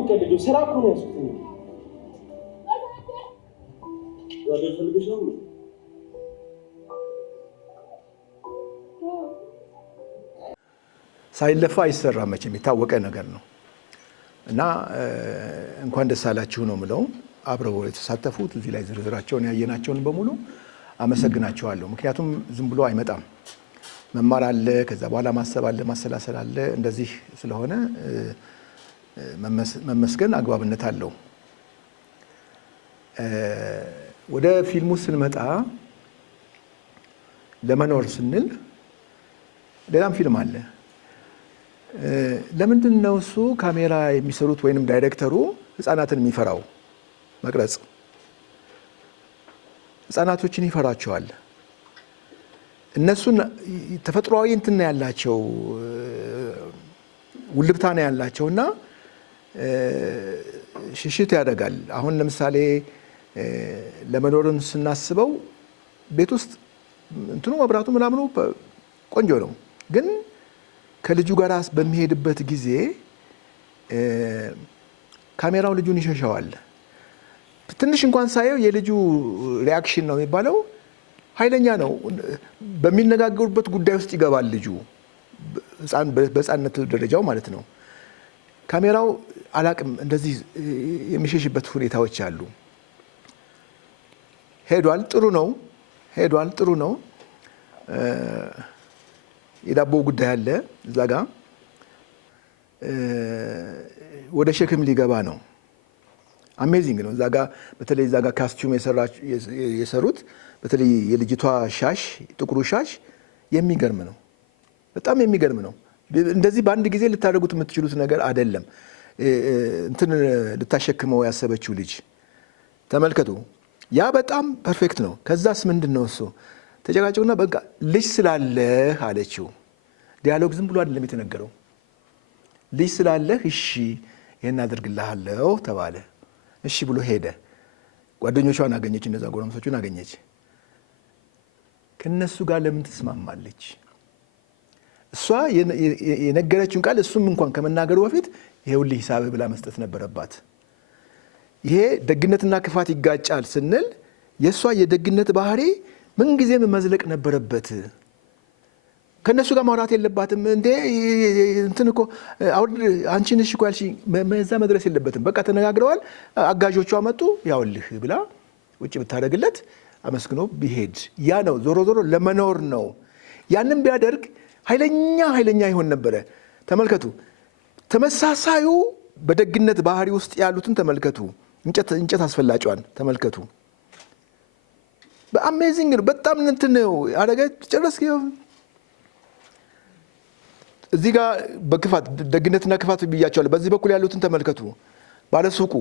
የምትቀልደው? ስራ እኮ ነው ያዝኩት። ወደ ፈልግሽ ነው ሳይለፋ አይሰራም መቼም የታወቀ ነገር ነው እና እንኳን ደስ አላችሁ ነው የምለው። አብረው የተሳተፉት እዚህ ላይ ዝርዝራቸውን ያየናቸውን በሙሉ አመሰግናቸዋለሁ። ምክንያቱም ዝም ብሎ አይመጣም። መማር አለ፣ ከዛ በኋላ ማሰብ አለ፣ ማሰላሰል አለ። እንደዚህ ስለሆነ መመስገን አግባብነት አለው። ወደ ፊልሙ ስንመጣ ለመኖር ስንል ሌላም ፊልም አለ። ለምንድን ነው እሱ ካሜራ የሚሰሩት ወይንም ዳይሬክተሩ ህፃናትን የሚፈራው? መቅረጽ ህፃናቶችን ይፈራቸዋል። እነሱን ተፈጥሯዊ እንትን ያላቸው ውልብታ ነው ያላቸውና ሽሽት ያደርጋል። አሁን ለምሳሌ ለመኖርን ስናስበው ቤት ውስጥ እንትኑ መብራቱ ምናምኑ ቆንጆ ነው፣ ግን ከልጁ ጋር በሚሄድበት ጊዜ ካሜራው ልጁን ይሸሸዋል። ትንሽ እንኳን ሳየው የልጁ ሪያክሽን ነው የሚባለው ኃይለኛ ነው። በሚነጋገሩበት ጉዳይ ውስጥ ይገባል ልጁ በህፃንነት ደረጃው ማለት ነው። ካሜራው አላቅም እንደዚህ የሚሸሽበት ሁኔታዎች አሉ። ሄዷል፣ ጥሩ ነው። ሄዷል፣ ጥሩ ነው። የዳቦ ጉዳይ አለ እዛ ጋ ወደ ሸክም ሊገባ ነው። አሜዚንግ ነው። እዛ ጋ በተለይ እዛ ጋ ካስቲዩም የሰሩት በተለይ የልጅቷ ሻሽ፣ ጥቁሩ ሻሽ የሚገርም ነው። በጣም የሚገርም ነው። እንደዚህ በአንድ ጊዜ ልታደርጉት የምትችሉት ነገር አይደለም። እንትን ልታሸክመው ያሰበችው ልጅ ተመልከቱ። ያ በጣም ፐርፌክት ነው። ከዛስ ምንድን ነው እሱ ተጨቃጨውና በቃ ልጅ ስላለህ አለችው። ዲያሎግ ዝም ብሎ አይደለም የተነገረው። ልጅ ስላለህ እሺ ይሄን አደርግልሃለሁ ተባለ። እሺ ብሎ ሄደ። ጓደኞቿን አገኘች፣ እነዛ ጎረምሶቹን አገኘች። ከነሱ ጋር ለምን ትስማማለች? እሷ የነገረችውን ቃል እሱም እንኳን ከመናገሩ በፊት ይሄውልህ ሂሳብህ ብላ መስጠት ነበረባት። ይሄ ደግነትና ክፋት ይጋጫል ስንል የእሷ የደግነት ባህሪ ምንጊዜም መዝለቅ ነበረበት። ከነሱ ጋር ማውራት የለባትም። እንዴ እንትን እኮ አሁን አንቺ ነሽ እኮ ያልሽኝ፣ መዛ መድረስ የለበትም። በቃ ተነጋግረዋል። አጋዦቿ መጡ። ያውልህ ብላ ውጭ ብታደርግለት አመስግኖ ቢሄድ ያ ነው ዞሮ ዞሮ ለመኖር ነው። ያንን ቢያደርግ ኃይለኛ ይሆን ነበረ። ተመልከቱ፣ ተመሳሳዩ በደግነት ባህሪ ውስጥ ያሉትን ተመልከቱ። እንጨት አስፈላጯን ተመልከቱ። በአሜዚንግ ነው። በጣም እንትን ነው አደረገ። ጨረስ እዚህ ጋር በክፋት ደግነትና ክፋት ብያቸዋለሁ። በዚህ በኩል ያሉትን ተመልከቱ። ባለሱቁ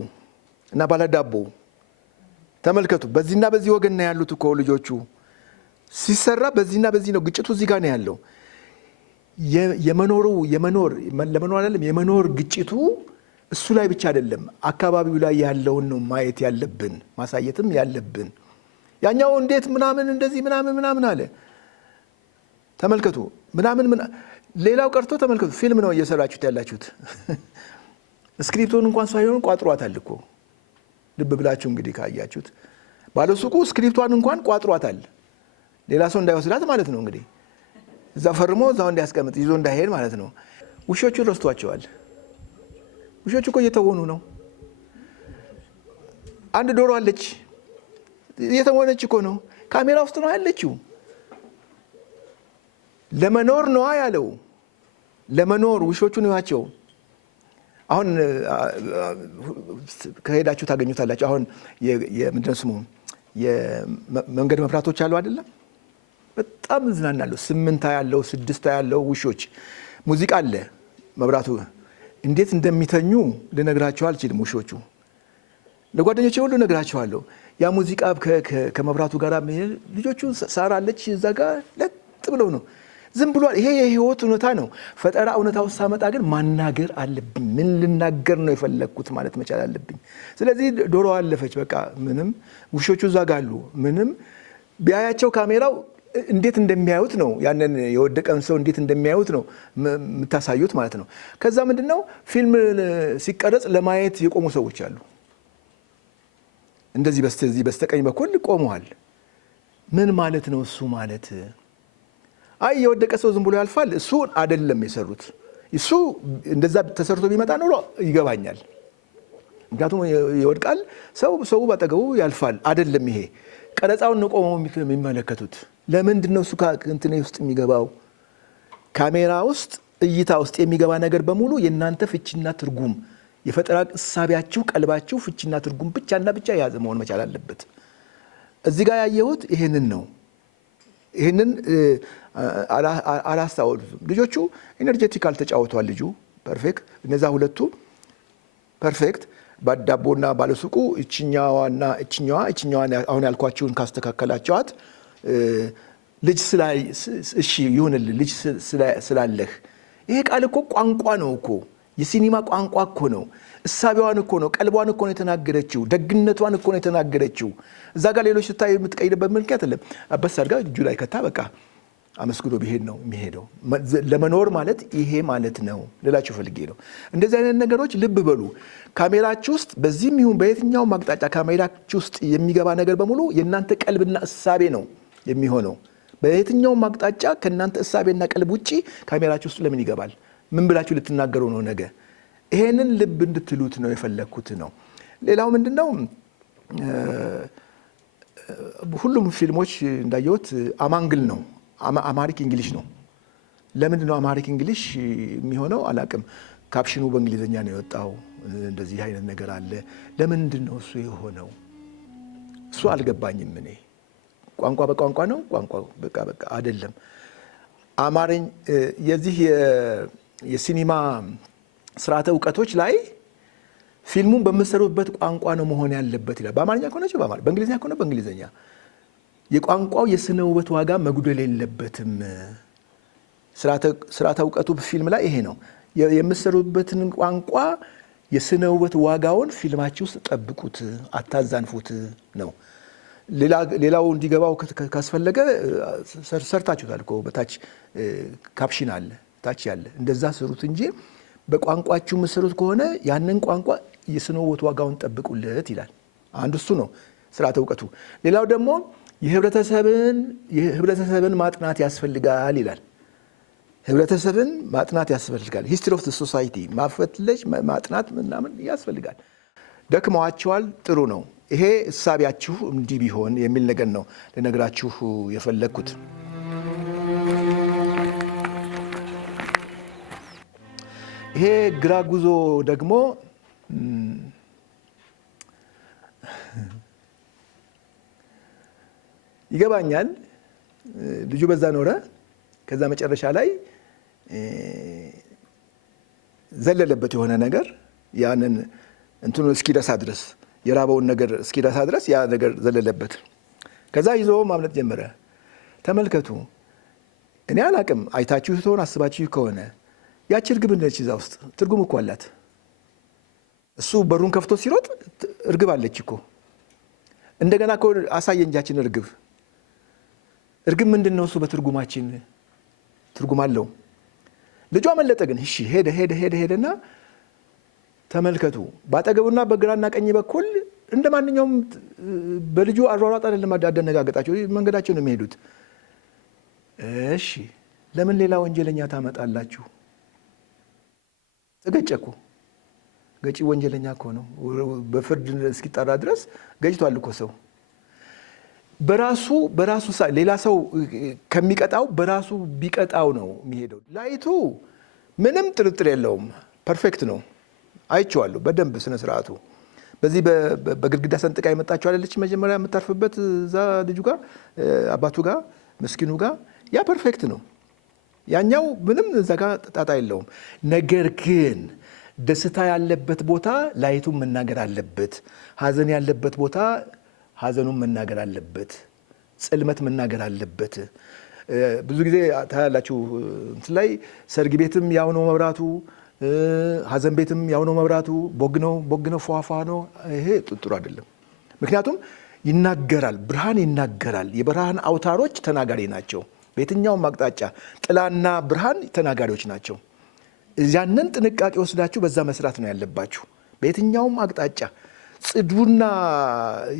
እና ባለዳቦ ተመልከቱ። በዚህና በዚህ ወገን ነው ያሉት እኮ ልጆቹ። ሲሰራ በዚህና በዚህ ነው ግጭቱ። እዚህ ጋር ነው ያለው። ለመኖር አይደለም የመኖር ግጭቱ እሱ ላይ ብቻ አይደለም፣ አካባቢው ላይ ያለውን ነው ማየት ያለብን፣ ማሳየትም ያለብን። ያኛው እንዴት ምናምን እንደዚህ ምናምን አለ። ተመልከቱ ምናምን ሌላው ቀርቶ ተመልከቱ። ፊልም ነው እየሰራችሁት ያላችሁት። ስክሪፕቱን እንኳን ሳይሆን ቋጥሯታል እኮ። ልብ ብላችሁ እንግዲህ ካያችሁት ባለሱቁ ስክሪፕቷን እንኳን ቋጥሯታል። ሌላ ሰው እንዳይወስዳት ማለት ነው እንግዲህ እዛ ፈርሞ እዛው እንዲያስቀምጥ ይዞ እንዳይሄድ ማለት ነው። ውሾቹን ረስቷቸዋል። ውሾቹ እኮ እየተወኑ ነው። አንድ ዶሮ አለች፣ እየተወነች እኮ ነው። ካሜራ ውስጥ ነው ያለችው። ለመኖር ነው ያለው። ለመኖር ውሾቹን ይዋቸው። አሁን ከሄዳችሁ ታገኙታላችሁ። አሁን የምንድን ነው ስሙ የመንገድ መብራቶች አሉ አይደለም? በጣም እዝናናለሁ። 8 ያለው 6 ያለው ውሾች ሙዚቃ አለ መብራቱ እንዴት እንደሚተኙ ልነግራቸው አልችልም። ውሾቹ ለጓደኞቼ ሁሉ ነግራቸዋለሁ። ያ ሙዚቃ ከመብራቱ ጋር ልጆቹ ሳር አለች እዛ ጋር ለጥ ብለው ነው ዝም ብሎ። ይሄ የህይወት እውነታ ነው። ፈጠራ እውነታ ውስጥ ሳመጣ ግን ማናገር አለብኝ። ምን ልናገር ነው የፈለግኩት ማለት መቻል አለብኝ። ስለዚህ ዶሮ አለፈች። በቃ ምንም ውሾቹ እዛ ጋር አሉ። ምንም ቢያያቸው ካሜራው እንዴት እንደሚያዩት ነው ያንን የወደቀን ሰው እንዴት እንደሚያዩት ነው የምታሳዩት ማለት ነው። ከዛ ምንድነው ፊልም ሲቀረጽ ለማየት የቆሙ ሰዎች አሉ። እንደዚህ በስተቀኝ በኩል ቆመዋል። ምን ማለት ነው እሱ ማለት? አይ የወደቀ ሰው ዝም ብሎ ያልፋል እሱ አይደለም የሰሩት። እሱ እንደዛ ተሰርቶ ቢመጣ ነው ይገባኛል። ምክንያቱም ይወድቃል ሰው ባጠገቡ ያልፋል አይደለም። ይሄ ቀረጻውን ነው ቆመው የሚመለከቱት። ለምንድን ነው እሱ ከእንትን ውስጥ የሚገባው? ካሜራ ውስጥ እይታ ውስጥ የሚገባ ነገር በሙሉ የእናንተ ፍቺና ትርጉም የፈጠራ እሳቢያችሁ ቀልባችሁ ፍቺና ትርጉም ብቻና ብቻ የያዘ መሆን መቻል አለበት። እዚህ ጋር ያየሁት ይሄንን ነው። ይሄንን አላስታወሉትም ልጆቹ። ኢነርጄቲካል ተጫውቷል ልጁ ፐርፌክት። እነዛ ሁለቱ ፐርፌክት። ባዳቦና ባለሱቁ እችኛዋና እችኛዋ አሁን ያልኳችሁን ካስተካከላቸዋት ልጅ ስላይ እሺ ይሁንልህ ልጅ ስላለህ። ይሄ ቃል እኮ ቋንቋ ነው እኮ የሲኒማ ቋንቋ እኮ ነው። እሳቢዋን እኮ ነው ቀልቧን እኮ ነው የተናገረችው። ደግነቷን እኮ ነው የተናገረችው። እዛ ጋር ሌሎች ስታይ የምትቀይርበት ምክንያት አይደለም። አበስ አድርጋ እጁ ላይ ከታ በቃ አመስግዶ ቢሄድ ነው የሚሄደው። ለመኖር ማለት ይሄ ማለት ነው ልላችሁ ፈልጌ ነው። እንደዚህ አይነት ነገሮች ልብ በሉ። ካሜራችሁ ውስጥ በዚህም ይሁን በየትኛውም አቅጣጫ ካሜራችሁ ውስጥ የሚገባ ነገር በሙሉ የእናንተ ቀልብና እሳቤ ነው የሚሆነው። በየትኛውም አቅጣጫ ከእናንተ እሳቤና ቀልብ ውጪ ካሜራችሁ ውስጥ ለምን ይገባል? ምን ብላችሁ ልትናገሩ ነው ነገ? ይሄንን ልብ እንድትሉት ነው የፈለግኩት ነው። ሌላው ምንድነው ሁሉም ፊልሞች እንዳየሁት አማንግል ነው አማሪክ እንግሊሽ ነው። ለምንድን ነው አማሪክ እንግሊሽ የሚሆነው አላቅም። ካፕሽኑ በእንግሊዝኛ ነው የወጣው። እንደዚህ አይነት ነገር አለ። ለምንድን ነው እሱ የሆነው? እሱ አልገባኝም። እኔ ቋንቋ በቋንቋ ነው ቋንቋ በቃ አይደለም። አማርኛ የዚህ የሲኒማ ስርዓተ እውቀቶች ላይ ፊልሙን በምትሰሩበት ቋንቋ ነው መሆን ያለበት ይላል። በአማርኛ ከሆነ በአማርኛ፣ በእንግሊዝኛ ከሆነ በእንግሊዝኛ። የቋንቋው የስነ ውበት ዋጋ መጉደል የለበትም። ስርዓተ እውቀቱ ፊልም ላይ ይሄ ነው። የምትሰሩበትን ቋንቋ የስነ ውበት ዋጋውን ፊልማችሁ ውስጥ ጠብቁት፣ አታዛንፉት ነው። ሌላው እንዲገባው ካስፈለገ ሰርታችሁታል እኮ በታች ካፕሽን አለ ታች ያለ እንደዛ ስሩት እንጂ በቋንቋችሁ የምትሰሩት ከሆነ ያንን ቋንቋ የስነ ውበት ዋጋውን ጠብቁለት ይላል። አንዱ እሱ ነው ስርዓተ እውቀቱ። ሌላው ደግሞ የህብረተሰብን ማጥናት ያስፈልጋል ይላል። ህብረተሰብን ማጥናት ያስፈልጋል። ሂስትሪ ኦፍ ሶሳይቲ ማፈትለሽ ማጥናት ምናምን ያስፈልጋል። ደክመዋቸዋል፣ ጥሩ ነው። ይሄ እሳቢያችሁ እንዲህ ቢሆን የሚል ነገር ነው ልነግራችሁ የፈለግኩት። ይሄ ግራ ጉዞ ደግሞ ይገባኛል። ልጁ በዛ ኖረ። ከዛ መጨረሻ ላይ ዘለለበት የሆነ ነገር ያንን እንትኑ እስኪደሳ ድረስ የራበውን ነገር እስኪደሳ ድረስ ያ ነገር ዘለለበት። ከዛ ይዞ ማምለጥ ጀመረ። ተመልከቱ። እኔ አላቅም አይታችሁ ትሆን አስባችሁ ከሆነ ያቺ እርግብ እንደች እዛ ውስጥ ትርጉም እኮ አላት። እሱ በሩን ከፍቶ ሲሮጥ እርግብ አለች እኮ። እንደገና እኮ አሳየን ያችን እርግብ ምንድን ነው እሱ በትርጉማችን ትርጉም አለው። ልጇ አመለጠ ግን እሺ ሄደና ተመልከቱ። ባጠገቡና በግራና ቀኝ በኩል እንደ ማንኛውም በልጁ አሯሯጥ አይደለም አደነጋገጣቸው፣ መንገዳቸው ነው የሚሄዱት። እሺ ለምን ሌላ ወንጀለኛ ታመጣላችሁ? ተገጨኩ። ገጪ ወንጀለኛ እኮ ነው። በፍርድ እስኪጣራ ድረስ ገጭቷል እኮ ሰው። በራሱ ሌላ ሰው ከሚቀጣው በራሱ ቢቀጣው ነው የሚሄደው። ላይቱ ምንም ጥርጥር የለውም ፐርፌክት ነው። አይቼዋለሁ በደንብ ስነ ስርዓቱ። በዚህ በግድግዳ ሰንጥቃ የመጣችው አይደለች መጀመሪያ የምታርፍበት እዛ ልጁ ጋር አባቱ ጋር ምስኪኑ ጋር ያ ፐርፌክት ነው። ያኛው ምንም እዛ ጋር ጣጣ የለውም። ነገር ግን ደስታ ያለበት ቦታ ላይቱን መናገር አለበት። ሀዘን ያለበት ቦታ ሀዘኑን መናገር አለበት። ጽልመት መናገር አለበት። ብዙ ጊዜ ታያላችሁ እንትን ላይ ሰርግ ቤትም ያው ነው መብራቱ፣ ሀዘን ቤትም ያው ነው መብራቱ። ቦግ ነው ፏፏ ነው። ይሄ ጥሩ አይደለም። ምክንያቱም ይናገራል፣ ብርሃን ይናገራል። የብርሃን አውታሮች ተናጋሪ ናቸው። በየትኛውም አቅጣጫ ጥላና ብርሃን ተናጋሪዎች ናቸው። ያንን ጥንቃቄ ወስዳችሁ በዛ መስራት ነው ያለባችሁ። በየትኛውም አቅጣጫ ጽዱና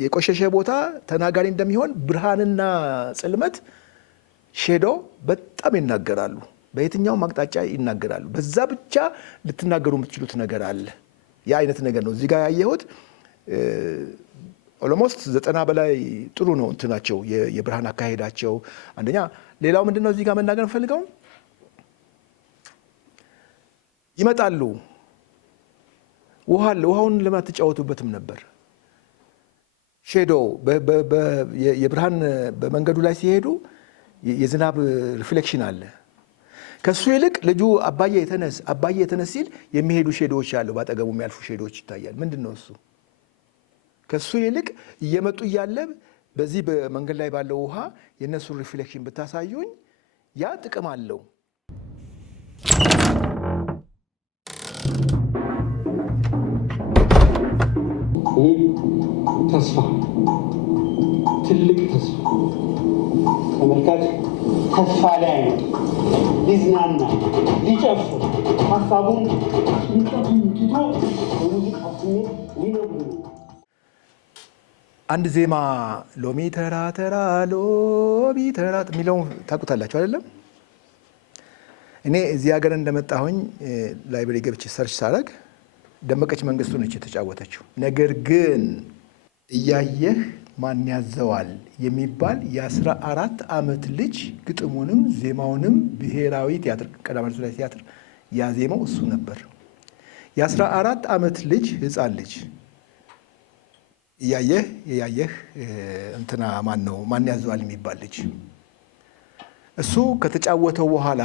የቆሸሸ ቦታ ተናጋሪ እንደሚሆን ብርሃንና ጽልመት ሼዶ በጣም ይናገራሉ። በየትኛውም አቅጣጫ ይናገራሉ። በዛ ብቻ ልትናገሩ የምትችሉት ነገር አለ። ያ አይነት ነገር ነው እዚህ ጋር ያየሁት። ኦሎሞስት 90 በላይ ጥሩ ነው እንትናቸው የብርሃን አካሄዳቸው። አንደኛ ሌላው ምንድነው እዚህ ጋር መናገር ፈልገው ይመጣሉ። ውሃውን ለማትጫወቱበትም ነበር። ሼዶ የብርሃን በመንገዱ ላይ ሲሄዱ የዝናብ ሪፍሌክሽን አለ። ከሱ ይልቅ ልጁ አባዬ የተነስ ሲል የሚሄዱ ሼዶዎች አሉ። ባጠገቡ የሚያልፉ ሼዶዎች ይታያል። ምንድነው እሱ? ከሱ ይልቅ እየመጡ እያለ በዚህ በመንገድ ላይ ባለው ውሃ የነሱን ሪፍሌክሽን ብታሳዩኝ ያ ጥቅም አለው። ተስፋ፣ ትልቅ ተስፋ። ተመልካች ተስፋ ላይ ነው። ሊዝናና፣ ሊጨፍር ሀሳቡን ጭንቀቱን ትቶ በሙዚቃ ስሜት ሊነግሩ አንድ ዜማ ሎሚ ተራ ተራ ሎሚ ተራ የሚለውን ታውቁታላችሁ አይደለም? እኔ እዚህ ሀገር እንደመጣሁኝ ላይብረሪ ገብቼ ሰርች ሳረግ ደመቀች መንግስቱ ነች የተጫወተችው። ነገር ግን እያየህ ማን ያዘዋል የሚባል የ14 ዓመት ልጅ ግጥሙንም ዜማውንም ብሔራዊ ቲያትር ቀዳማዊ ኃይለ ሥላሴ ቲያትር ያዜመው እሱ ነበር። የ14 ዓመት ልጅ ህፃን ልጅ እያየህ እንትና ማን ያዘዋል የሚባል ልጅ እሱ ከተጫወተው በኋላ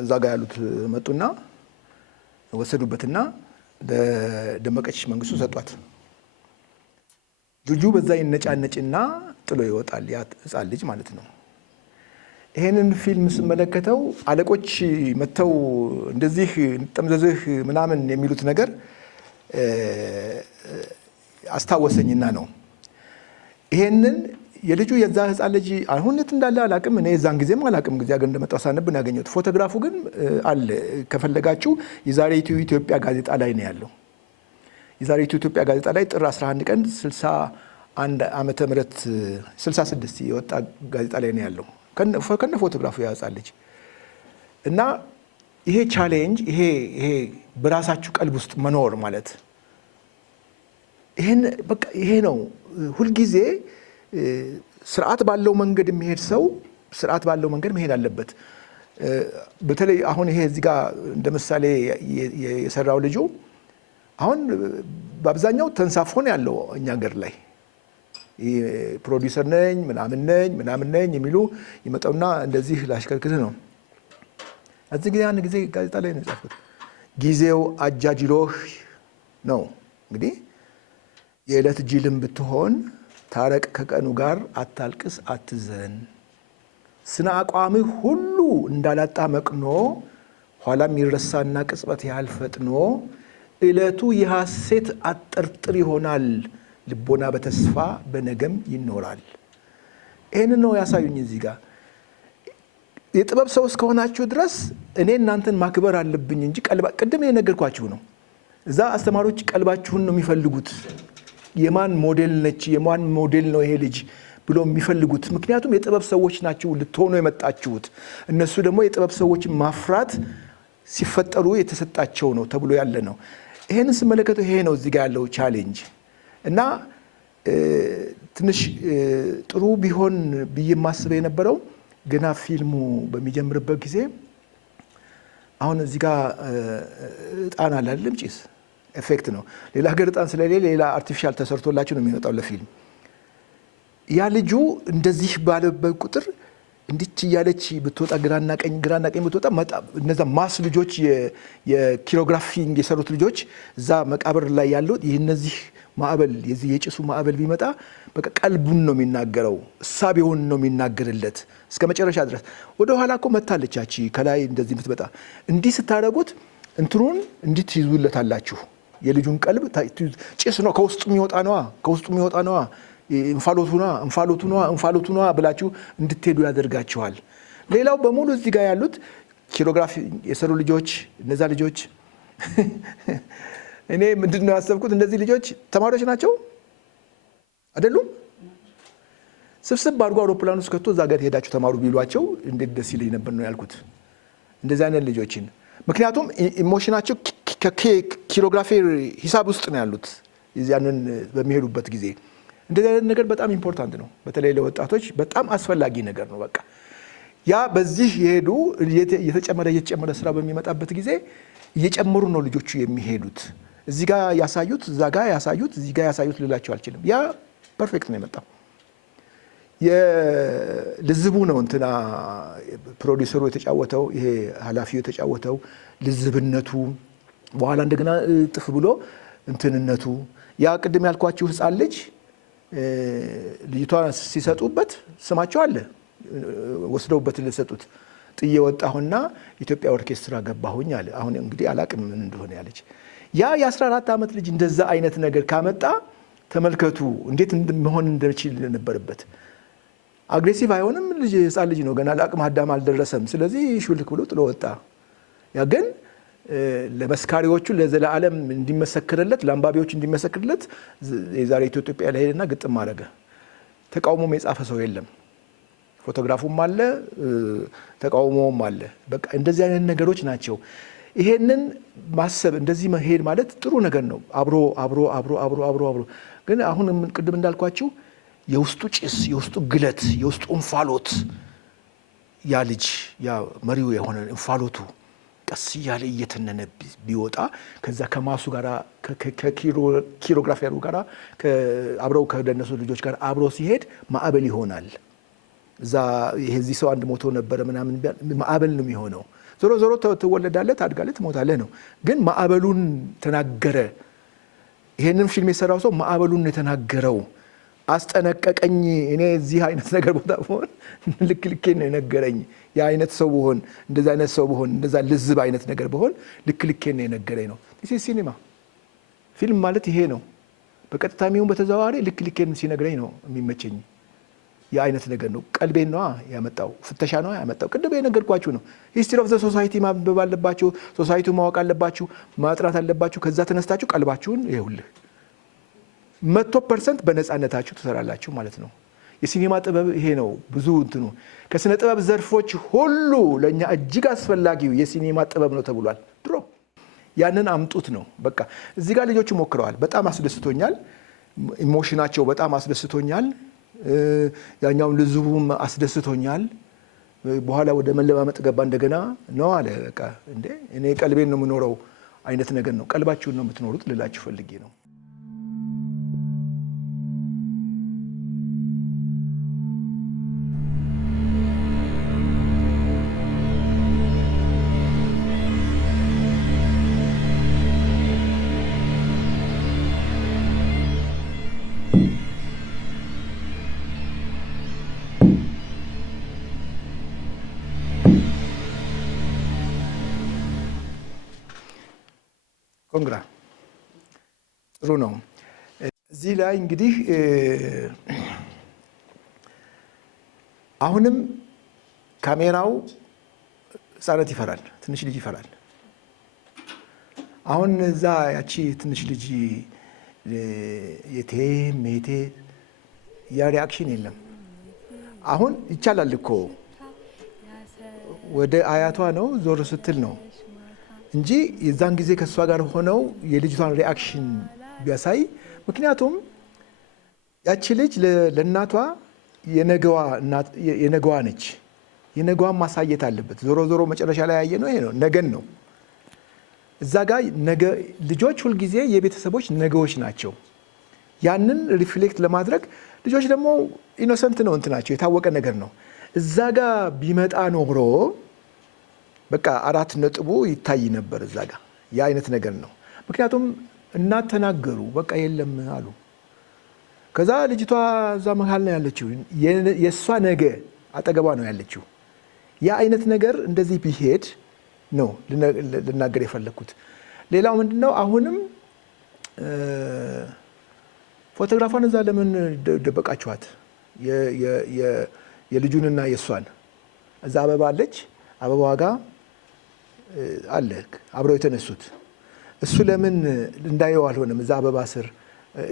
እዛ ጋ ያሉት መጡና ወሰዱበትና ለደመቀች መንግስቱ ሰጧት። ጁጁ በዛ ይነጫነጭና ጥሎ ይወጣል፣ ያ ህፃን ልጅ ማለት ነው። ይሄንን ፊልም ስመለከተው አለቆች መተው እንደዚህ ጠምዘዝህ ምናምን የሚሉት ነገር አስታወሰኝና ነው። ይሄንን የልጁ የዛ ህፃን ልጅ አሁን የት እንዳለ አላቅም። እኔ የዛን ጊዜም አላቅም፣ ጊዜ ሀገር እንደመጣሁ ሳነብ ነው ያገኘሁት። ፎቶግራፉ ግን አለ። ከፈለጋችሁ የዛሬቱ ኢትዮጵያ ጋዜጣ ላይ ነው ያለው። የዛሬቱ ኢትዮጵያ ጋዜጣ ላይ ጥር 11 ቀን 61 ዓመተ ምህረት 66 የወጣ ጋዜጣ ላይ ነው ያለው ከነ ፎቶግራፉ ያህፃን ልጅ እና ይሄ ቻሌንጅ ይሄ በራሳችሁ ቀልብ ውስጥ መኖር ማለት ይሄ ነው። ሁልጊዜ ስርዓት ባለው መንገድ የሚሄድ ሰው ስርዓት ባለው መንገድ መሄድ አለበት። በተለይ አሁን ይሄ እዚህ ጋር እንደ ምሳሌ የሰራው ልጁ አሁን በአብዛኛው ተንሳፎ ነው ያለው እኛ ሀገር ላይ ፕሮዲውሰር ነኝ ምናምን ነኝ የሚሉ ይመጣውና እንደዚህ ላሽከርክርህ ነው። እዚህ ጊዜ አንድ ጊዜ ጋዜጣ ላይ ነው የጻፉት። ጊዜው አጃጅሎህ ነው እንግዲህ የዕለት ጅልም ብትሆን ታረቅ ከቀኑ ጋር አታልቅስ አትዘን፣ ስነ አቋምህ ሁሉ እንዳላጣ መቅኖ ኋላም ይረሳና ቅጽበት ያህል ፈጥኖ ዕለቱ የሐሴት አጠርጥር ይሆናል፣ ልቦና በተስፋ በነገም ይኖራል። ይህን ነው ያሳዩኝ እዚህ ጋር። የጥበብ ሰው እስከሆናችሁ ድረስ እኔ እናንተን ማክበር አለብኝ እንጂ ቅድም የነገርኳችሁ ነው። እዛ አስተማሪዎች ቀልባችሁን ነው የሚፈልጉት። የማን ሞዴል ነች የማን ሞዴል ነው ይሄ ልጅ ብሎ የሚፈልጉት። ምክንያቱም የጥበብ ሰዎች ናችሁ ልትሆኑ የመጣችሁት። እነሱ ደግሞ የጥበብ ሰዎችን ማፍራት ሲፈጠሩ የተሰጣቸው ነው ተብሎ ያለ ነው። ይሄንን ስመለከተው ይሄ ነው እዚህ ጋር ያለው ቻሌንጅ እና ትንሽ ጥሩ ቢሆን ብዬ ማስበው የነበረው ገና ፊልሙ በሚጀምርበት ጊዜ አሁን እዚህ ጋር እጣን አለ አይደለም፣ ጭስ ኤፌክት ነው። ሌላ ሀገር እጣን ስለሌለ ሌላ አርቲፊሻል ተሰርቶላችሁ ነው የሚመጣው ለፊልም። ያ ልጁ እንደዚህ ባለበት ቁጥር እንዲች እያለች ብትወጣ ግራና ቀኝ ብትወጣ እነዛ ማስ ልጆች የኪሮግራፊንግ የሰሩት ልጆች እዛ መቃብር ላይ ያሉት ይህ እነዚህ ማዕበል የዚህ የጭሱ ማዕበል ቢመጣ በቃ ቀልቡን ነው የሚናገረው፣ እሳቤውን ነው የሚናገርለት እስከ መጨረሻ ድረስ። ወደ ኋላ እኮ መታለች ያቺ ከላይ እንደዚህ ብትመጣ እንዲህ ስታደርጉት እንትኑን እንዲህ ትይዙለታላችሁ። የልጁን ቀልብ ጭስ ነው ከውስጡ የሚወጣ ነዋ እንፋሎቱ ነዋ ብላችሁ እንድትሄዱ ያደርጋችኋል። ሌላው በሙሉ እዚህ ጋር ያሉት ኪሮግራፊ የሰሩ ልጆች እነዛ ልጆች እኔ ምንድነው ያሰብኩት እነዚህ ልጆች ተማሪዎች ናቸው አይደሉም? ስብስብ አድርጎ አውሮፕላን ውስጥ ከቶ እዛ ጋር ሄዳችሁ ተማሩ ቢሏቸው እንዴት ደስ ይለኝ ነበር ነው ያልኩት። እንደዚህ አይነት ልጆችን ምክንያቱም ኢሞሽናቸው ከኪሮግራፊ ሂሳብ ውስጥ ነው ያሉት። ያንን በሚሄዱበት ጊዜ እንደዚህ አይነት ነገር በጣም ኢምፖርታንት ነው። በተለይ ለወጣቶች በጣም አስፈላጊ ነገር ነው። በቃ ያ በዚህ የሄዱ እየተጨመረ ስራ በሚመጣበት ጊዜ እየጨመሩ ነው ልጆቹ የሚሄዱት። እዚህ ጋር ያሳዩት እዛ ጋር ያሳዩት እዚህ ጋር ያሳዩት ልላቸው አልችልም። ያ ፐርፌክት ነው የመጣው። የልዝቡ ነው እንትና ፕሮዲውሰሩ የተጫወተው ይሄ ኃላፊው የተጫወተው ልዝብነቱ፣ በኋላ እንደገና ጥፍ ብሎ እንትንነቱ ያ ቅድም ያልኳችሁ ህፃን ልጅ ልጅቷ ሲሰጡበት ስማቸው አለ ወስደውበት ለሰጡት ጥዬ ወጣሁና ኢትዮጵያ ኦርኬስትራ ገባሁኝ አለ። አሁን እንግዲህ አላቅም ምን እንደሆነ ያለች ያ የ14 ዓመት ልጅ እንደዛ አይነት ነገር ካመጣ ተመልከቱ እንዴት መሆን እንደሚችል ነበርበት። አግሬሲቭ አይሆንም። ልጅ ህፃን ልጅ ነው ገና ለአቅመ አዳም አልደረሰም። ስለዚህ ሹልክ ብሎ ጥሎ ወጣ። ያ ግን ለመስካሪዎቹ ለዘላለም እንዲመሰክርለት ለአንባቢዎች እንዲመሰክርለት የዛሬ ኢትዮጵያ ላይ ሄደና ግጥም አደረገ። ተቃውሞም የጻፈ ሰው የለም። ፎቶግራፉም አለ ተቃውሞም አለ። በቃ እንደዚህ አይነት ነገሮች ናቸው። ይሄንን ማሰብ እንደዚህ መሄድ ማለት ጥሩ ነገር ነው። አብሮ አብሮ አብሮ አብሮ አብሮ አብሮ ግን አሁን ቅድም እንዳልኳችሁ የውስጡ ጭስ፣ የውስጡ ግለት፣ የውስጡ እንፋሎት ያ ልጅ ያ መሪው የሆነ እንፋሎቱ ቀስ እያለ እየተነነ ቢወጣ ከዛ ከማሱ ጋር ከኪሮግራፊያሩ ጋር አብረው ከደነሱ ልጆች ጋር አብሮ ሲሄድ ማዕበል ይሆናል። እዛ የዚህ ሰው አንድ ሞቶ ነበረ ምናምን ማዕበል ነው የሚሆነው። ዞሮ ዞሮ ትወለዳለህ፣ ታድጋለህ፣ ትሞታለህ ነው። ግን ማዕበሉን ተናገረ። ይሄንን ፊልም የሰራው ሰው ማዕበሉን የተናገረው አስጠነቀቀኝ። እኔ እዚህ አይነት ነገር ቦታ ብሆን ልኬን ነው የነገረኝ። ያ አይነት ሰው ብሆን እንደዛ አይነት ሰው ብሆን እንደዛ ልዝብ አይነት ነገር ብሆን ልኬን ነው የነገረኝ ነው። ሲኒማ ፊልም ማለት ይሄ ነው። በቀጥታ የሚሆን በተዘዋዋሪ ልኬን ሲነግረኝ ነው የሚመቸኝ። የአይነት ነገር ነው። ቀልቤን ነው ያመጣው፣ ፍተሻ ነው ያመጣው። ቅድም የነገርኳችሁ ነው። ሂስትሪ ኦፍ ዘ ሶሳይቲ ማንበብ አለባችሁ፣ ሶሳይቲው ማወቅ አለባችሁ፣ ማጥናት አለባችሁ። ከዛ ተነስታችሁ ቀልባችሁን ይኸውልህ 100% በነፃነታችሁ ትሰራላችሁ ማለት ነው። የሲኒማ ጥበብ ይሄ ነው። ብዙ እንትኑ ከስነ ጥበብ ዘርፎች ሁሉ ለእኛ እጅግ አስፈላጊው የሲኒማ ጥበብ ነው ተብሏል ድሮ። ያንን አምጡት ነው በቃ። እዚህ ጋር ልጆቹ ሞክረዋል። በጣም አስደስቶኛል። ኢሞሽናቸው በጣም አስደስቶኛል። ያኛውን ልዝቡም አስደስቶኛል። በኋላ ወደ መለማመጥ ገባ። እንደገና ነው አለ በቃ እንዴ እኔ ቀልቤን ነው የምኖረው አይነት ነገር ነው። ቀልባችሁን ነው የምትኖሩት ልላችሁ ፈልጌ ነው። ኮንግራ ጥሩ ነው። እዚህ ላይ እንግዲህ አሁንም ካሜራው ህፃናት ይፈራል፣ ትንሽ ልጅ ይፈራል። አሁን እዛ ያቺ ትንሽ ልጅ የቴ ያ ሪአክሽን የለም። አሁን ይቻላል እኮ ወደ አያቷ ነው ዞር ስትል ነው እንጂ የዛን ጊዜ ከእሷ ጋር ሆነው የልጅቷን ሪአክሽን ቢያሳይ። ምክንያቱም ያቺ ልጅ ለእናቷ የነገዋ ነች። የነገዋን ማሳየት አለበት። ዞሮ ዞሮ መጨረሻ ላይ ያየ ነው ይሄ ነው፣ ነገን ነው። እዛ ጋር ልጆች ሁልጊዜ የቤተሰቦች ነገዎች ናቸው። ያንን ሪፍሌክት ለማድረግ ልጆች ደግሞ ኢኖሰንት ነው እንትናቸው የታወቀ ነገር ነው። እዛ ጋር ቢመጣ ኖሮ በቃ 4 ነጥቡ ይታይ ነበር እዛ ጋር። ያ አይነት ነገር ነው። ምክንያቱም እናት ተናገሩ፣ በቃ የለም አሉ። ከዛ ልጅቷ እዛ መሃል ነው ያለችው፣ የእሷ ነገ አጠገቧ ነው ያለችው። ያ አይነት ነገር እንደዚህ ቢሄድ ነው ልናገር የፈለግኩት። ሌላው ምንድነው አሁንም ፎቶግራፏን እዛ ለምን ደበቃችኋት? የልጁንና የእሷን እዛ አበባ አለች። አበባዋ ጋር አለ አብረው የተነሱት። እሱ ለምን እንዳየው አልሆነም እዛ አበባ ስር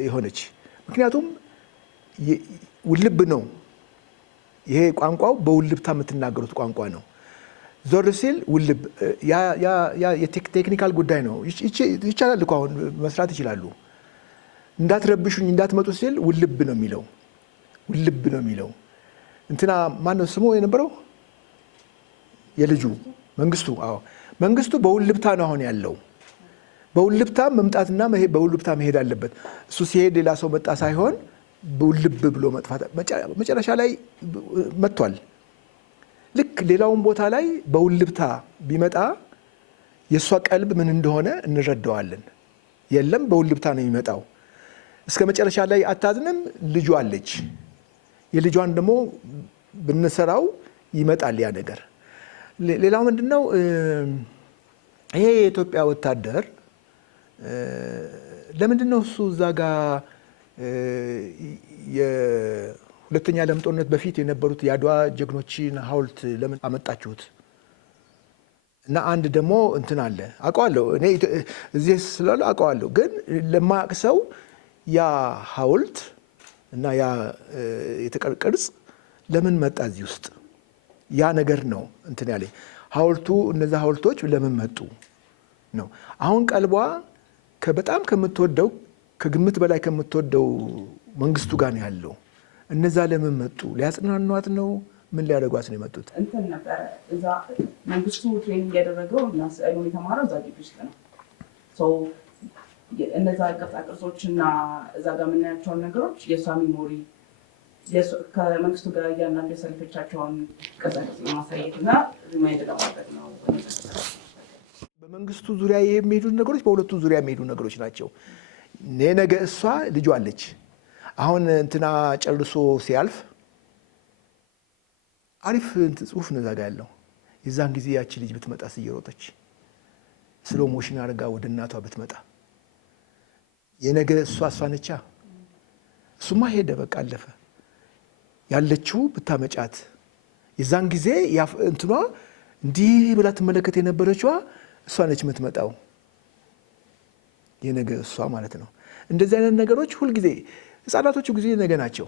የሆነች? ምክንያቱም ውልብ ነው ይሄ ቋንቋው፣ በውልብታ የምትናገሩት ቋንቋ ነው። ዞር ሲል ውልብ የቴክኒካል ጉዳይ ነው። ይቻላል እኮ አሁን መስራት ይችላሉ። እንዳትረብሹኝ እንዳትመጡ ሲል ውልብ ነው የሚለው። ውልብ ነው የሚለው። እንትና ማነው ስሙ የነበረው? የልጁ መንግስቱ። አዎ መንግስቱ በውልብታ ነው አሁን ያለው። በውልብታ መምጣትና በውልብታ መሄድ አለበት። እሱ ሲሄድ ሌላ ሰው መጣ ሳይሆን በውልብ ብሎ መጥፋት መጨረሻ ላይ መጥቷል። ልክ ሌላውን ቦታ ላይ በውልብታ ቢመጣ የእሷ ቀልብ ምን እንደሆነ እንረዳዋለን። የለም በውልብታ ነው የሚመጣው። እስከ መጨረሻ ላይ አታዝንም። ልጇ አለች። የልጇን ደግሞ ብንሰራው ይመጣል ያ ነገር። ሌላው ምንድን ነው? ይሄ የኢትዮጵያ ወታደር ለምንድን ነው እሱ እዛ ጋር የሁለተኛ ዓለም ጦርነት በፊት የነበሩት የአድዋ ጀግኖችን ሐውልት ለምን አመጣችሁት? እና አንድ ደግሞ እንትን አለ አውቀዋለሁ፣ እኔ እዚህ ስላለ አውቀዋለሁ። ግን ለማያውቅ ሰው ያ ሐውልት እና ያ ቅርጽ ለምን መጣ እዚህ ውስጥ? ያ ነገር ነው እንትን ያለ ሐውልቱ። እነዛ ሐውልቶች ለምን መጡ ነው። አሁን ቀልቧ በጣም ከምትወደው ከግምት በላይ ከምትወደው መንግስቱ ጋር ነው ያለው። እነዛ ለምን መጡ? ሊያጽናኗት ነው? ምን ሊያደርጓት ነው የመጡት? እንትን ነበረ እዛ መንግስቱ ትሬኒንግ ያደረገው እና ስዕሉን የተማረው እዛ ግቢ ውስጥ ነው። እነዛ ቅርጻ ቅርጾችና እዛ ጋር የምናያቸውን ነገሮች የእሷ ሚሞሪ ከመንግስቱ ጋር እያንዳንዱ የሰልፎቻቸውን ቅርጻ ቅርጽ ለማሳየት እና ሪማይንድ ለማድረግ ነው። በመንግስቱ ዙሪያ የሚሄዱት ነገሮች በሁለቱ ዙሪያ የሚሄዱ ነገሮች ናቸው። ነገ እሷ ልጇ አለች። አሁን እንትና ጨርሶ ሲያልፍ አሪፍ ጽሁፍ ነው እዛ ጋ ያለው። የዛን ጊዜ ያቺ ልጅ ብትመጣ እየሮጠች ስሎ ሞሽን አድርጋ ወደ እናቷ ብትመጣ የነገ እሷ ነቻ። እሱማ ሄደ በቃ አለፈ። ያለችው ብታመጫት የዛን ጊዜ እንትኗ እንዲህ ብላ ትመለከት የነበረችዋ እሷ ነች የምትመጣው፣ የነገ እሷ ማለት ነው። እንደዚህ አይነት ነገሮች ሁልጊዜ ህፃናቶቹ ጊዜ ነገ ናቸው፣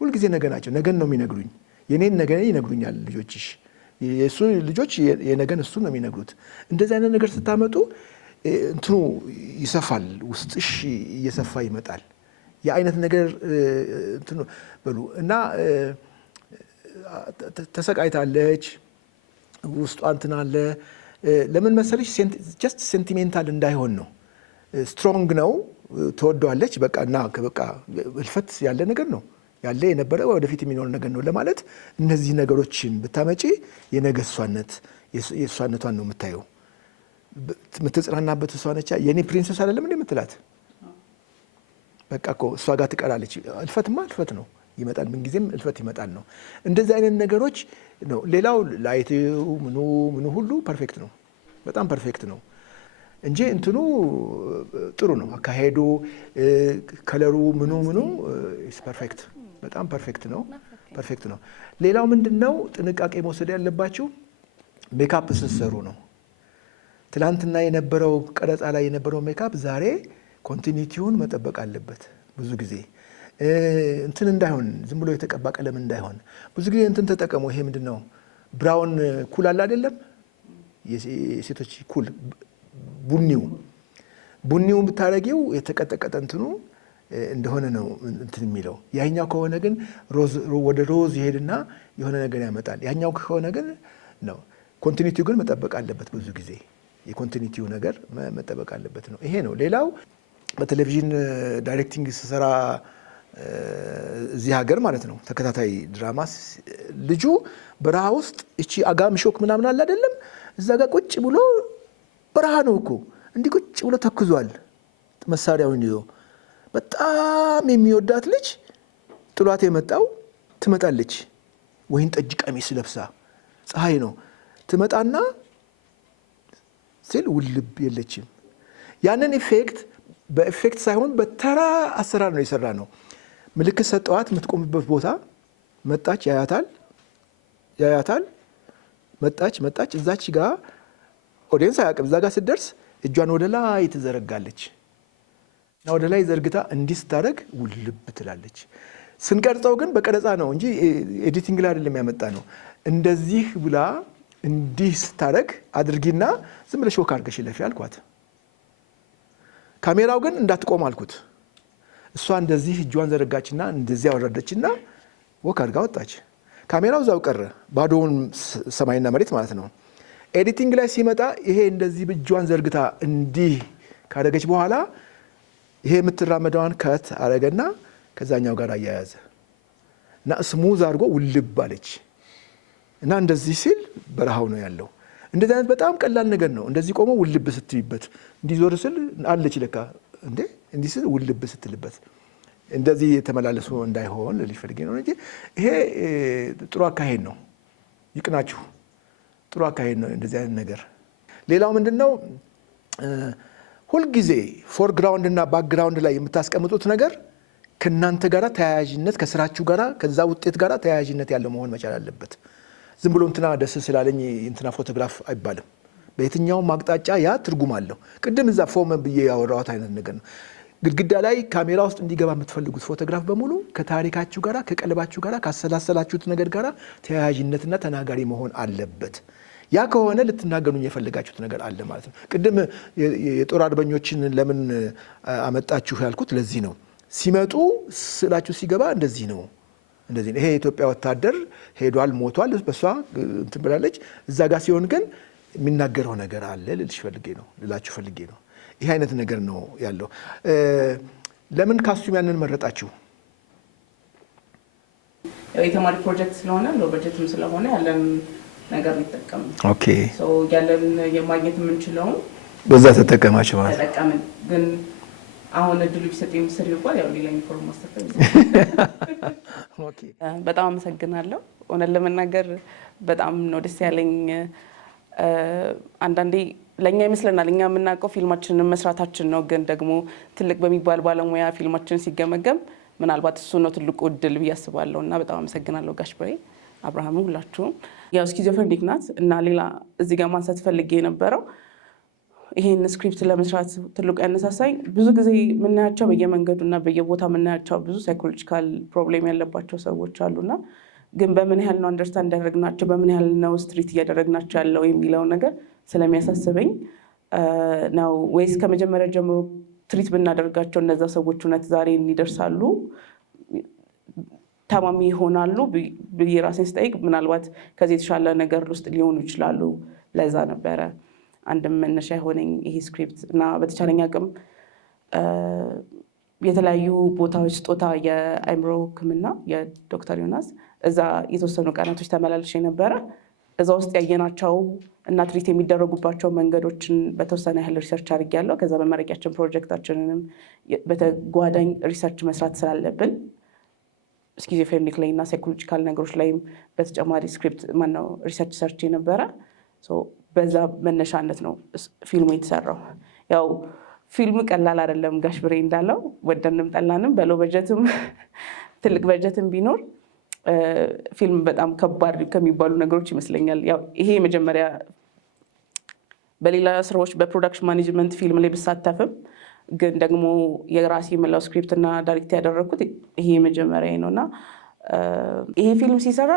ሁልጊዜ ነገ ናቸው። ነገን ነው የሚነግሩኝ። የኔን ነገ ይነግሩኛል ልጆችሽ። የእሱ ልጆች የነገን እሱ ነው የሚነግሩት። እንደዚህ አይነት ነገር ስታመጡ እንትኑ ይሰፋል፣ ውስጥሽ እየሰፋ ይመጣል። የአይነት ነገር እንትኑ በሉ እና ተሰቃይታለች፣ ውስጧ እንትን አለ። ለምን መሰለሽ? ጀስት ሴንቲሜንታል እንዳይሆን ነው። ስትሮንግ ነው፣ ትወደዋለች። በቃ እና በቃ እልፈት ያለ ነገር ነው ያለ የነበረ ወደፊት የሚኖር ነገር ነው ለማለት እነዚህ ነገሮችን ብታመጪ የነገ የእሷነቷን ነው የምታየው። የምትጽናናበት እሷ ነቻ። የኔ ፕሪንሰስ አይደለም እንዴ የምትላት? በቃ እኮ እሷ ጋር ትቀራለች። እልፈትማ እልፈት ነው፣ ይመጣል። ምንጊዜም እልፈት ይመጣል ነው። እንደዚህ አይነት ነገሮች ነው። ሌላው ላይቱ ምኑ ሁሉ ፐርፌክት ነው፣ በጣም ፐርፌክት ነው እንጂ እንትኑ ጥሩ ነው። አካሄዱ፣ ከለሩ፣ ምኑ ፐርፌክት፣ በጣም ፐርፌክት ነው፣ ፐርፌክት ነው። ሌላው ምንድነው ጥንቃቄ መውሰድ ያለባችሁ ሜካፕ ስትሰሩ ነው። ትላንትና የነበረው ቀረጻ ላይ የነበረው ሜካፕ ዛሬ ኮንቲኒቲውን መጠበቅ አለበት። ብዙ ጊዜ እንትን እንዳይሆን፣ ዝም ብሎ የተቀባ ቀለም እንዳይሆን ብዙ ጊዜ እንትን ተጠቀሙ። ይሄ ምንድነው ብራውን ኩል አለ አይደለም? የሴቶች ኩል ቡኒው ብታረጊው የተቀጠቀጠ እንትኑ እንደሆነ ነው እንትን የሚለው። ያኛው ከሆነ ግን ወደ ሮዝ ይሄድና የሆነ ነገር ያመጣል። ያኛው ከሆነ ግን ነው። ኮንቲኒቲው ግን መጠበቅ አለበት። ብዙ ጊዜ የኮንቲኒቲው ነገር መጠበቅ አለበት ነው። ይሄ ነው። ሌላው በቴሌቪዥን ዳይሬክቲንግ ስሰራ እዚህ ሀገር ማለት ነው ተከታታይ ድራማ ልጁ በረሃ ውስጥ እቺ አጋም ሾክ ምናምን አለ አይደለም? እዛ ጋር ቁጭ ብሎ በረሃ ነው እኮ እንዲህ ቁጭ ብሎ ተክዟል መሳሪያውን ይዞ። በጣም የሚወዳት ልጅ ጥሏት የመጣው ትመጣለች፣ ወይን ጠጅ ቀሚስ ለብሳ ፀሐይ ነው ትመጣና ሲል ውልብ የለችም። ያንን ኢፌክት በኤፌክት ሳይሆን በተራ አሰራር ነው የሰራ ነው። ምልክት ሰጠዋት፣ የምትቆምበት ቦታ መጣች፣ ያያታል፣ መጣች። እዛች ጋር ኦዲየንስ አያውቅም። እዛ ጋር ስትደርስ እጇን ወደ ላይ ትዘረጋለች እና ወደ ላይ ዘርግታ እንዲህ ስታደርግ ውልብ ትላለች። ስንቀርጸው ግን በቀረጻ ነው እንጂ ኤዲቲንግ ላይ አይደለም ያመጣ ነው። እንደዚህ ብላ እንዲህ ስታደርግ አድርጊና ዝም ብለሽ ወክ አድርገሽ ለፊ አልኳት። ካሜራው ግን እንዳትቆም አልኩት። እሷ እንደዚህ እጇን ዘረጋችና እንደዚህ አወረደችና ወክ አድርጋ ወጣች። ካሜራው እዛው ቀረ፣ ባዶውን ሰማይና መሬት ማለት ነው። ኤዲቲንግ ላይ ሲመጣ ይሄ እንደዚህ እጇን ዘርግታ እንዲህ ካደረገች በኋላ ይሄ የምትራመደዋን ከት አረገና ከዛኛው ጋር አያያዘ እና ስሙዝ አድርጎ ውልብ አለች እና እንደዚህ ሲል በረሃው ነው ያለው። እንደዚህ አይነት በጣም ቀላል ነገር ነው። እንደዚህ ቆሞ ውልብ ስትይበት እንዲዞር ስል አለች ለካ እንዴ እንዲህ ስል ውልብ ስትልበት እንደዚህ የተመላለሱ እንዳይሆን ሊፈልግ ነው እንጂ ይሄ ጥሩ አካሄድ ነው። ይቅናችሁ፣ ጥሩ አካሄድ ነው እንደዚህ አይነት ነገር። ሌላው ምንድነው ሁልጊዜ ፎርግራውንድ እና ባክግራውንድ ላይ የምታስቀምጡት ነገር ከእናንተ ጋር ተያያዥነት ከስራችሁ ጋር ከዛ ውጤት ጋር ተያያዥነት ያለው መሆን መቻል አለበት። ዝም ብሎ እንትና ደስ ስላለኝ እንትና ፎቶግራፍ አይባልም። በየትኛውም አቅጣጫ ያ ትርጉም አለው። ቅድም እዛ ፎም ብዬ ያወራሁት አይነት ነገር ነው። ግድግዳ ላይ ካሜራ ውስጥ እንዲገባ የምትፈልጉት ፎቶግራፍ በሙሉ ከታሪካችሁ ጋር ከቀልባችሁ ጋር ካሰላሰላችሁት ነገር ጋር ተያያዥነትና ተናጋሪ መሆን አለበት። ያ ከሆነ ልትናገሩኝ የፈለጋችሁት ነገር አለ ማለት ነው። ቅድም የጦር አርበኞችን ለምን አመጣችሁ ያልኩት ለዚህ ነው። ሲመጡ ስላችሁ ሲገባ እንደዚህ ነው። ይሄ የኢትዮጵያ ወታደር ሄዷል፣ ሞቷል፣ በሷ እንትን ብላለች። እዛ ጋር ሲሆን ግን የሚናገረው ነገር አለ ልላችሁ ፈልጌ ነው። ይሄ አይነት ነገር ነው ያለው። ለምን ካስቱም ያንን መረጣችሁ? የተማሪ ፕሮጀክት ስለሆነ ሎ በጀትም ስለሆነ ያለን ነገር ሊጠቀም ኦኬ ሶ ያለን የማግኘት የምንችለውን በዛ ተጠቀማችሁ ማለት ተጠቀምን። ግን አሁን እድሉ ቢሰጠኝ ምስል ይባል ያው ሌላ ኢንፎርም ማስተካከል ኦኬ። በጣም አመሰግናለሁ። እውነት ለመናገር በጣም ነው ደስ ያለኝ። አንዳንዴ ለኛ ይመስለናል እኛ የምናውቀው ፊልማችንን መስራታችን ነው። ግን ደግሞ ትልቅ በሚባል ባለሙያ ፊልማችን ሲገመገም ምናልባት እሱ ነው ትልቁ እድል ብዬ አስባለሁ እና በጣም አመሰግናለሁ ጋሽ ብሬ፣ አብርሃም፣ ሁላችሁም። ያው ስኪዞፍሬኒክ ናት እና ሌላ እዚህ ጋር ማንሳት ፈልጌ የነበረው ይሄን ስክሪፕት ለመስራት ትልቁ ያነሳሳኝ ብዙ ጊዜ የምናያቸው በየመንገዱና በየቦታ የምናያቸው ብዙ ሳይኮሎጂካል ፕሮብሌም ያለባቸው ሰዎች አሉና ግን በምን ያህል ነው አንደርስታንድ ያደረግናቸው፣ በምን ያህል ነው ስትሪት እያደረግናቸው ያለው የሚለውን ነገር ስለሚያሳስበኝ ነው። ወይስ ከመጀመሪያ ጀምሮ ትሪት ብናደርጋቸው እነዛ ሰዎች እውነት ዛሬ ይደርሳሉ፣ ታማሚ ይሆናሉ ብዬ ራሴን ስጠይቅ ምናልባት ከዚህ የተሻለ ነገር ውስጥ ሊሆኑ ይችላሉ። ለዛ ነበረ አንድም መነሻ የሆነኝ ይሄ ስክሪፕት እና በተቻለኝ አቅም የተለያዩ ቦታዎች ስጦታ የአእምሮ ሕክምና የዶክተር ዮናስ እዛ የተወሰኑ ቀናቶች ተመላልሼ ነበረ። እዛ ውስጥ ያየናቸው እና ትሪት የሚደረጉባቸው መንገዶችን በተወሰነ ያህል ሪሰርች አድርጌያለሁ። ከዛ በመረቂያችን ፕሮጀክታችንንም በተጓዳኝ ሪሰርች መስራት ስላለብን ስኪዞፍሬኒክ ላይ እና ሳይኮሎጂካል ነገሮች ላይም በተጨማሪ ስክሪፕት ማነው ሪሰርች ሰርች ነበረ። በዛ መነሻነት ነው ፊልሙ የተሰራው። ያው ፊልሙ ቀላል አይደለም። ጋሽ ብሬ እንዳለው ወደንም ጠላንም በለው በጀትም ትልቅ በጀትም ቢኖር ፊልም በጣም ከባድ ከሚባሉ ነገሮች ይመስለኛል። ያው ይሄ መጀመሪያ በሌላ ስራዎች በፕሮዳክሽን ማኔጅመንት ፊልም ላይ ብሳተፍም ግን ደግሞ የራሴ የምላው ስክሪፕት እና ዳይሬክት ያደረግኩት ይሄ መጀመሪያ ነው እና ይሄ ፊልም ሲሰራ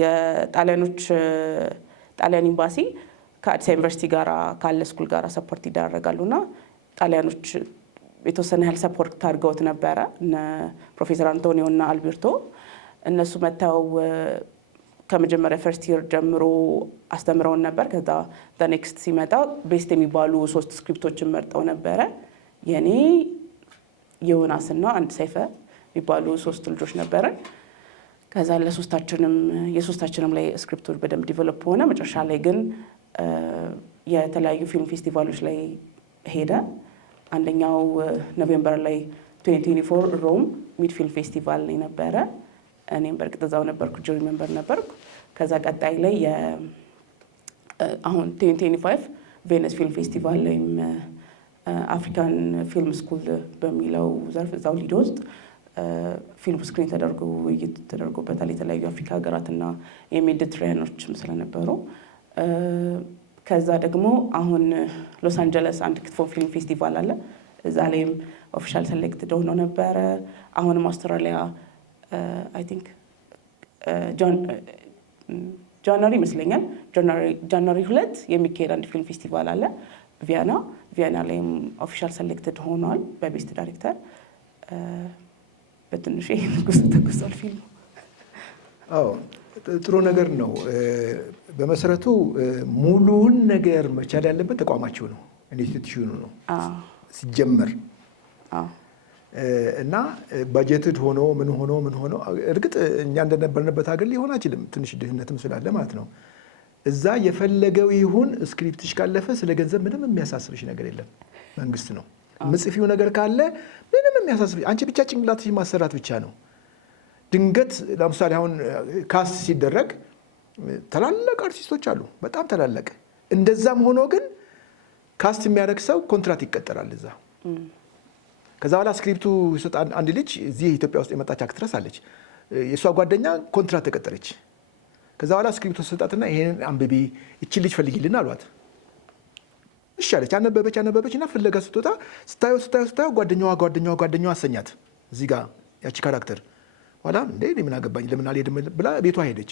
የጣሊያኖች ጣሊያን ኤምባሲ ከአዲስ ዩኒቨርሲቲ ጋር ካለ ስኩል ጋር ሰፖርት ይደረጋሉ እና ጣሊያኖች የተወሰነ ያህል ሰፖርት አድርገውት ነበረ። ፕሮፌሰር አንቶኒዮ እና አልቤርቶ እነሱ መጥተው ከመጀመሪያ ፈርስት ይር ጀምሮ አስተምረውን ነበር። ከዛ ኔክስት ሲመጣ ቤስት የሚባሉ 3 ስክሪፕቶችን መርጠው ነበረ። የኔ ዮናስና አንድ ሰይፈ የሚባሉ 3 ልጆች ነበረ። ከዛ የሶስታችንም ላይ ስክሪፕቶች በደንብ ዲቨሎፕ ሆነ። መጨረሻ ላይ ግን የተለያዩ ፊልም ፌስቲቫሎች ላይ ሄደ። አንደኛው ኖቬምበር ላይ 2024 ሮም ሚድ ፊልም ፌስቲቫል ላይ ነበረ። እኔም በእርግጥ እዛው ነበርኩ፣ ጁሪ ሜምበር ነበርኩ። ከዛ ቀጣይ ላይ አሁን 2025 ቬነስ ፊልም ፌስቲቫል ላይም አፍሪካን ፊልም ስኩል በሚለው ዘርፍ እዛው ሊዶ ውስጥ ፊልም ስክሪን ተደርጎ ውይይት ተደርጎበታል። የተለያዩ አፍሪካ ሀገራትና የሜዲትራኒያኖችም ስለነበሩ ከዛ ደግሞ አሁን ሎስ አንጀለስ አንድ ክትፎ ፊልም ፌስቲቫል አለ። እዛ ላይም ኦፊሻል ሴሌክትድ ሆኖ ነበረ። አሁንም አውስትራሊያ አይ ቲንክ ጃንዋሪ ይመስለኛል ጃንዋሪ 2 የሚካሄድ አንድ ፊልም ፌስቲቫል አለ ቪያና ላይም ኦፊሻል ሴሌክትድ ሆኗል በቤስት ዳይሬክተር። በትንሹ ይሄን ተጉዟል ፊልሙ። አዎ ጥሩ ነገር ነው። በመሰረቱ ሙሉውን ነገር መቻል ያለበት ተቋማቸው ነው፣ ኢንስቲትዩሽኑ ነው ሲጀመር እና ባጀትድ ሆኖ ምን ሆኖ እርግጥ እኛ እንደነበርንበት ሀገር ሊሆን አይችልም፣ ትንሽ ድህነትም ስላለ ማለት ነው። እዛ የፈለገው ይሁን ስክሪፕትሽ ካለፈ ስለ ገንዘብ ምንም የሚያሳስብሽ ነገር የለም። መንግስት ነው ምጽፊው ነገር ካለ ምንም የሚያሳስብሽ አንቺ ብቻ ጭንቅላትሽ ማሰራት ብቻ ነው። ድንገት ለምሳሌ አሁን ካስት ሲደረግ ታላላቅ አርቲስቶች አሉ፣ በጣም ታላላቅ። እንደዛም ሆኖ ግን ካስት የሚያደርግ ሰው ኮንትራት ይቀጠራል እዛ። ከዛ በኋላ ስክሪፕቱ አንድ ልጅ እዚህ ኢትዮጵያ ውስጥ የመጣች አክትረስ አለች፣ የእሷ ጓደኛ ኮንትራት ተቀጠረች። ከዛ በኋላ ስክሪፕቱ ሰጣትና ይሄንን አንብቢ እቺ ልጅ ፈልጊልን አሏት። እሺ አለች። አነበበች እና ፍለጋ ስትወጣ ስታየው ጓደኛዋ አሰኛት እዚህ ጋር ያቺ ካራክተር። ኋላ እንዴ ምን አገባኝ ለምን አልሄድም ብላ ቤቷ ሄደች።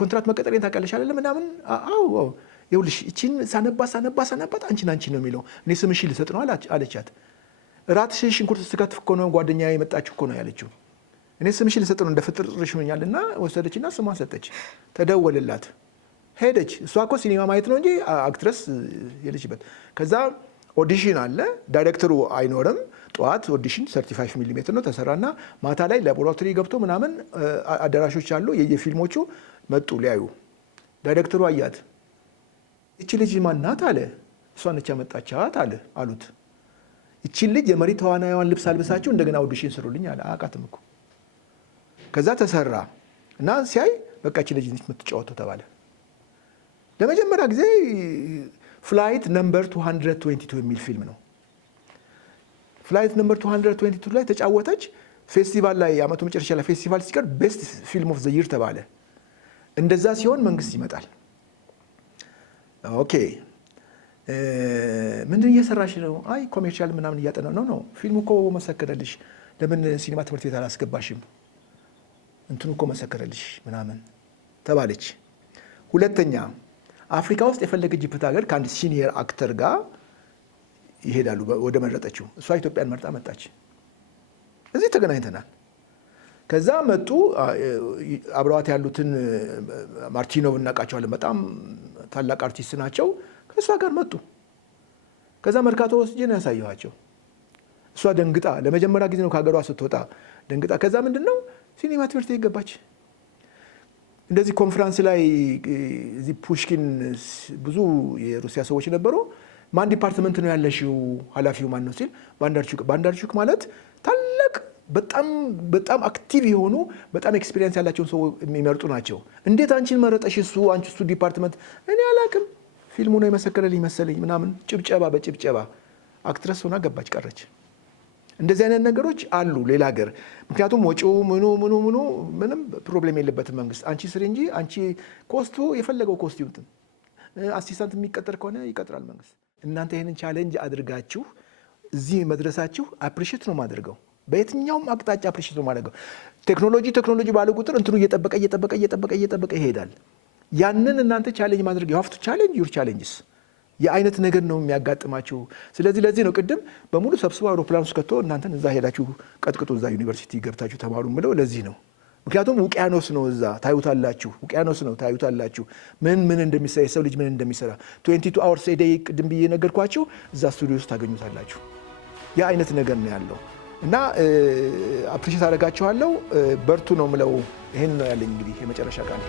ኮንትራት መቀጠሬን ታውቂያለሽ አይደል ምናምን። አዎ ይኸውልሽ እቺን ሳነባት አንቺን ነው የሚለው እኔ ስምሽን ልሰጥ ነው አለቻት። ራትሽን ሽንኩርት ስትከትፍ እኮ ነው ጓደኛዬ የመጣችው እኮ ነው ያለችው። እኔ ስምሽን ልሰጥ ነው እንደ ፍጥር ርሽኛልና ወሰደችና ስሟን ሰጠች። ተደወለላት፣ ሄደች። እሷ እኮ ሲኒማ ማየት ነው እንጂ አክትረስ የለችበት። ከዛ ኦዲሽን አለ፣ ዳይሬክተሩ አይኖርም። ጠዋት ኦዲሽን 35 ሚሊ ሜትር ነው ተሰራና ማታ ላይ ላቦራቶሪ ገብቶ ምናምን አዳራሾች አሉ የየፊልሞቹ መጡ ሊያዩ። ዳይሬክተሩ አያት። እቺ ልጅ ማናት አለ። እሷ ነች ያመጣቻት አሉት። እቺ ልጅ የመሪ ተዋናይዋን ልብስ አልብሳችሁ እንደገና ኦዲሽን ስሩልኝ አለ። አቃተም እኮ። ከዛ ተሰራ እና ሲያይ በቃ እቺ ልጅ የምትጫወተው ተባለ። ለመጀመሪያ ጊዜ ፍላይት ነምበር 222 የሚል ፊልም ነው። ፍላይት ነምበር 222 ላይ ተጫወተች። ፌስቲቫል ላይ የዓመቱ መጨረሻ ላይ ፌስቲቫል ሲቀር ቤስት ፊልም ኦፍ ዘ ይር ተባለ። እንደዛ ሲሆን መንግስት ይመጣል። ኦኬ ምንድን እየሰራሽ ነው? አይ ኮሜርሻል ምናምን እያጠና ነው። ፊልሙ እኮ መሰከረልሽ፣ ለምን ሲኒማ ትምህርት ቤት አላስገባሽም? እንትኑ እኮ መሰከረልሽ ምናምን ተባለች። ሁለተኛ አፍሪካ ውስጥ የፈለገችበት ሀገር ከአንድ ሲኒየር አክተር ጋር ይሄዳሉ ወደ መረጠችው። እሷ ኢትዮጵያን መርጣ መጣች። እዚህ ተገናኝተናል። ከዛ መጡ። አብረዋት ያሉትን ማርቲኖቭ እናውቃቸዋለን፣ በጣም ታላቅ አርቲስት ናቸው። ከእሷ ጋር መጡ። ከዛ መርካቶ ወስጄ ነው ያሳየኋቸው። እሷ ደንግጣ፣ ለመጀመሪያ ጊዜ ነው ከሀገሯ ስትወጣ ደንግጣ። ከዛ ምንድን ነው ሲኒማ ትምህርት ቤት ገባች። እንደዚህ ኮንፈረንስ ላይ እዚህ ፑሽኪን ብዙ የሩሲያ ሰዎች ነበሩ። ማን ዲፓርትመንት ነው ያለሽው? ኃላፊው ማን ነው ሲል ባንዳርቹክ ማለት ታላቅ በጣም አክቲቭ የሆኑ በጣም ኤክስፒሪየንስ ያላቸውን ሰው የሚመርጡ ናቸው። እንዴት አንቺን መረጠሽ? አንቺ እሱ ዲፓርትመንት እኔ አላቅም፣ ፊልሙ ነው የመሰከረልኝ መሰለኝ ምናምን። በጭብጨባ አክትረስ ሆና ገባች ቀረች። እንደዚህ አይነት ነገሮች አሉ ሌላ ሀገር። ምክንያቱም ወጪው ምኑ ምንም ፕሮብሌም የለበትም መንግስት። አንቺ ስሪ እንጂ አንቺ ኮስቱ የፈለገው ኮስት ይሁን። አሲስታንት የሚቀጠር ከሆነ ይቀጥራል መንግስት። እናንተ ይህንን ቻሌንጅ አድርጋችሁ እዚህ መድረሳችሁ አፕሪሼት ነው ማድረገው። በየትኛውም አቅጣጫ አፕሪሼት ነው ማድረገው። ቴክኖሎጂ ባለ ቁጥር እንትኑ እየጠበቀ ይሄዳል። ያንን እናንተ ቻሌንጅ ማድረግ you have to challenge your challenges። የአይነት ነገር ነው የሚያጋጥማችሁ። ስለዚህ ለዚህ ነው ቅድም በሙሉ ሰብስቦ አውሮፕላን ውስጥ ከቶ እናንተን እዛ ሄዳችሁ ቀጥቅጡ፣ እዛ ዩኒቨርሲቲ ገብታችሁ ተማሩ ብለው ለዚህ ነው። ምክንያቱም ውቅያኖስ ነው፣ እዛ ታዩታላችሁ። ውቅያኖስ ነው ታዩታላችሁ፣ ምን እንደሚሰራ የሰው ልጅ ምን እንደሚሰራ 22 hours a day ቅድም ብዬ ነገርኳችሁ። እዛ ስቱዲዮ ውስጥ ታገኙታላችሁ። የአይነት ነገር ነው ያለው እና አፕሪሼት አደርጋችኋለሁ። በርቱ ነው ምለው። ይሄን ነው ያለኝ እንግዲህ የመጨረሻ ቃል።